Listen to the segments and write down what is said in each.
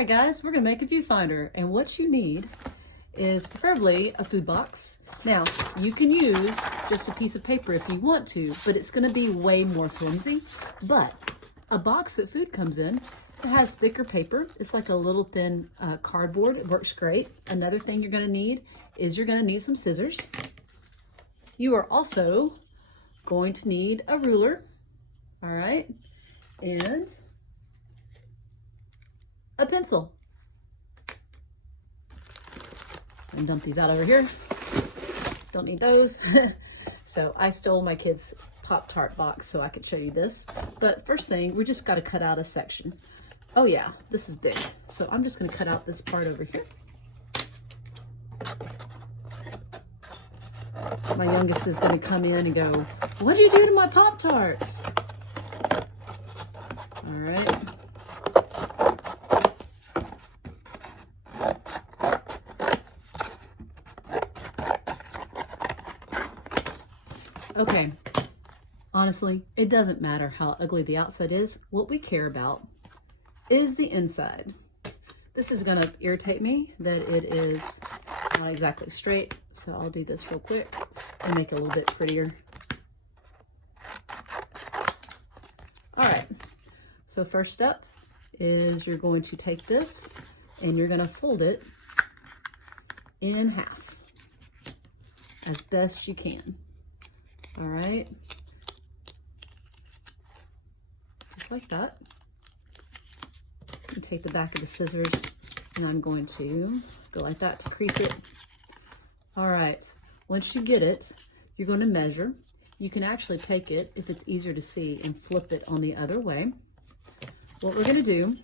right, guys, we're gonna make a viewfinder, and what you need is preferably a food box. Now, you can use just a piece of paper if you want to, but it's gonna be way more flimsy. But a box that food comes in, it has thicker paper. It's like a little thin cardboard. It works great. Another thing you're gonna need is you're gonna need some scissors. You are also going to need a ruler, all right, and a pencil. And dump these out over here. Don't need those. So I stole my kids' Pop-Tart box so I could show you this. But first thing, we just got to cut out a section. Oh yeah, this is big. So I'm just going to cut out this part over here. My youngest is going to come in and go, "What did you do to my Pop-Tarts?" All right. Okay, honestly, it doesn't matter how ugly the outside is. What we care about is the inside. This is gonna irritate me that it is not exactly straight, so I'll do this real quick and make it a little bit prettier. All right, so first step is you're going to take this and you're gonna fold it in half as best you can. All right, just like that. You take the back of the scissors and I'm going to go like that to crease it. All right, once you get it, you're going to measure. You can actually take it, if it's easier to see, and flip it on the other way. What we're going to do,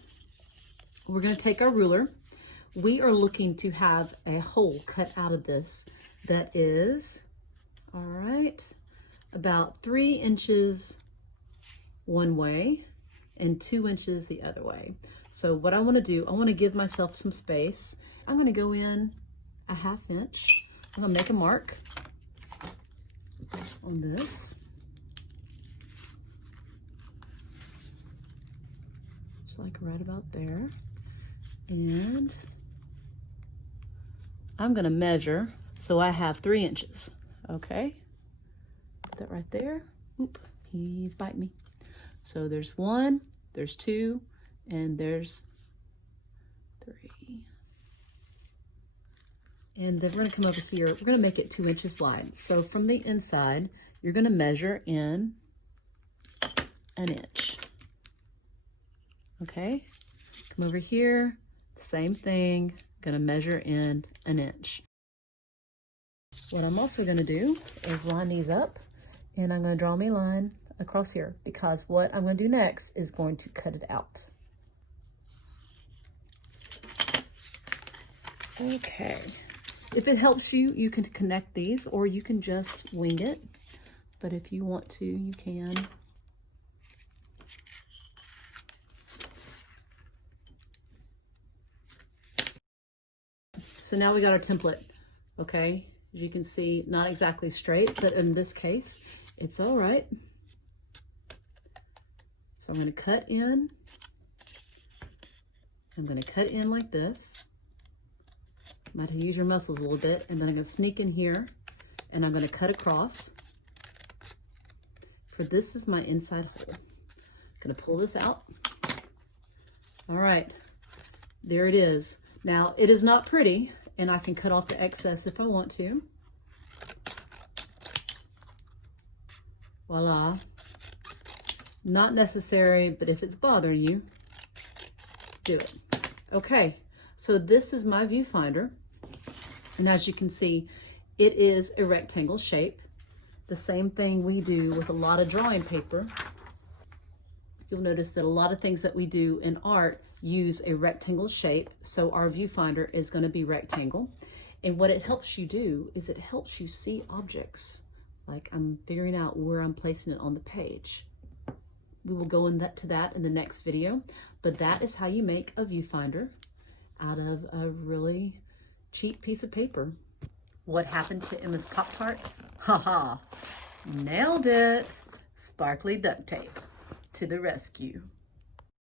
we're going to take our ruler. We are looking to have a hole cut out of this that is, all right, about 3 inches one way and 2 inches the other way. So what I want to do, I want to give myself some space. I'm going to go in a 1/2 inch. I'm going to make a mark on this. Just like right about there. And I'm going to measure so I have 3 inches. Okay. Put that right there. Oop, he's biting me. So there's 1, there's 2, and there's 3. And then we're gonna come over here, we're gonna make it 2 inches wide. So from the inside, you're gonna measure in 1 inch. Okay, come over here, same thing, gonna measure in 1 inch. What I'm also gonna do is line these up, and I'm gonna draw me a line across here, because what I'm going to do next is going to cut it out. Okay, if it helps you, you can connect these or you can just wing it, but if you want to, you can. So now we got our template. Okay, as you can see, not exactly straight, but in this case it's all right. So I'm going to cut in. I'm going to cut in like this. You might use your muscles a little bit, and then I'm going to sneak in here, and I'm going to cut across. For this is my inside hole. I'm going to pull this out. All right, there it is. Now it is not pretty, and I can cut off the excess if I want to. Voila. Not necessary, but if it's bothering you, do it. Okay, so this is my viewfinder. And as you can see, it is a rectangle shape. The same thing we do with a lot of drawing paper. You'll notice that a lot of things that we do in art use a rectangle shape. So our viewfinder is going to be rectangle. And what it helps you do is it helps you see objects. Like I'm figuring out where I'm placing it on the page. We will go to that in the next video, but that is how you make a viewfinder out of a really cheap piece of paper. What happened to Emma's Pop-Tarts? Haha, nailed it. Sparkly duct tape to the rescue.